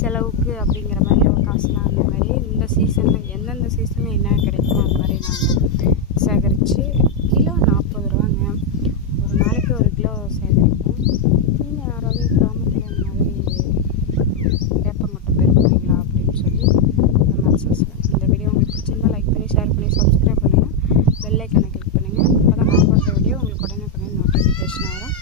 செலவுக்கு அப்படிங்கிற மாதிரி ஒரு காசுலாம் அந்த மாதிரி இந்த சீசனில் எந்தெந்த சீசனில் என்ன கிடைக்குமோ அந்த மாதிரி நாங்கள் சேகரித்து கிலோ 40 ரூபாங்க. ஒரு நாளைக்கு 1 கிலோ சேகரிப்போம். நீங்கள் யாராவது கிராமத்தில் இந்த மாதிரி வேப்பங்கொட்டை பெருக்குவீங்களா அப்படின்னு சொல்லி கமெண்ட்ஸில் சொல்லுங்கள். இந்த வீடியோ உங்களுக்கு பிடிச்சிருந்தா லைக் பண்ணி ஷேர் பண்ணி சப்ஸ்கிரைப் பண்ணுங்கள். பெல் ஐக்கானை கிளிக் பண்ணுங்கள். அப்போ தான் நான் போடுற வீடியோ உங்களுக்கு உடனே நோட்டிஃபிகேஷன் வரும்.